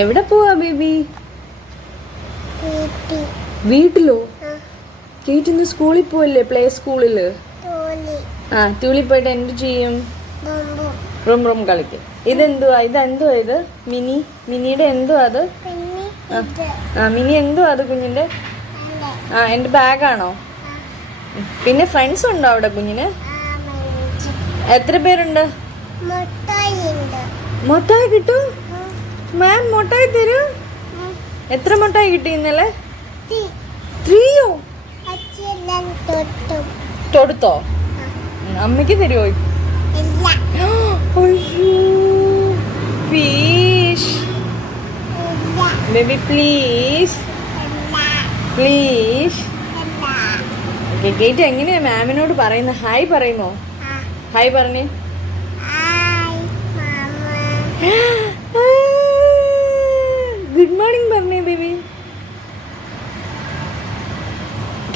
എവിടെ പോവാ ബേബി? വീട്ടിലോ? കേറ്റ് ഇന്ന് സ്കൂളിൽ പോവല്ലേ? പ്ലേ സ്കൂളില്. ട്യൂലിൽ പോയിട്ട് എന്ത് ചെയ്യും? റൂം റൂം കളിക്കും. ഇതെന്തുവാ ഇത്? മിനിയുടെ എന്തുവാ അത്? മിനി എന്തുവാ അത് കുഞ്ഞിന്റെ? എന്റെ ബാഗാണോ? പിന്നെ ഫ്രണ്ട്സ് ഉണ്ടോ അവിടെ കുഞ്ഞിന്? എത്ര പേരുണ്ട്? മൊട്ടായി കിട്ടും? മാം മൊട്ടായി തരും? എത്ര മൊട്ടായി കിട്ടി ഇന്നലെ? 3യോ? തൊടുത്തോ? അമ്മയ്ക്ക് തരുമോ? Fish baby please please. Gate എങ്ങനെയാ മാമിനോട് പറയുന്നത്? ഹായ് പറയുമോ? ഹായ് പറഞ്ഞേ. ഗുഡ് മോർണിംഗ് പറഞ്ഞേ ബേബി.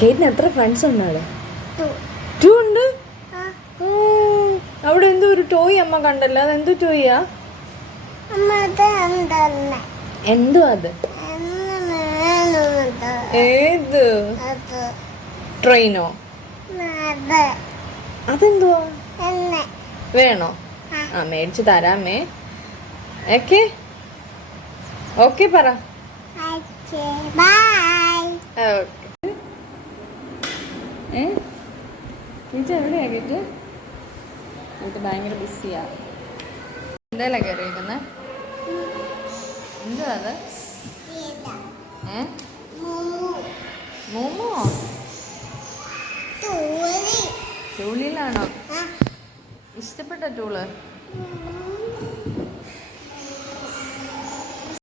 ഗേറ്റിന് എത്ര ഫ്രണ്ട്സ് ഉണ്ട്? 2 ഉണ്ട്. അവിടെ എന്തോ ഒരു ടോയ് അമ്മ കണ്ടല്ലോ. അതെന്തോ ടോയ്യാ? എന്തോ അത്? ഏത് ട്രെയിനോ? അതെന്തുവാ? വേണോ? മേടിച്ച് തരാമേ. ഓക്കെ ഓക്കെ പറ. എവിടെയാ കേട്ട്? എനിക്ക് ഭയങ്കര ബിസിയാ. എന്തേലാ കയറിയിരിക്കുന്നെ? എന്തുവാ അത്? മോമോ? ടൂളിലാണോ? ഇഷ്ടപ്പെട്ട ടൂള്?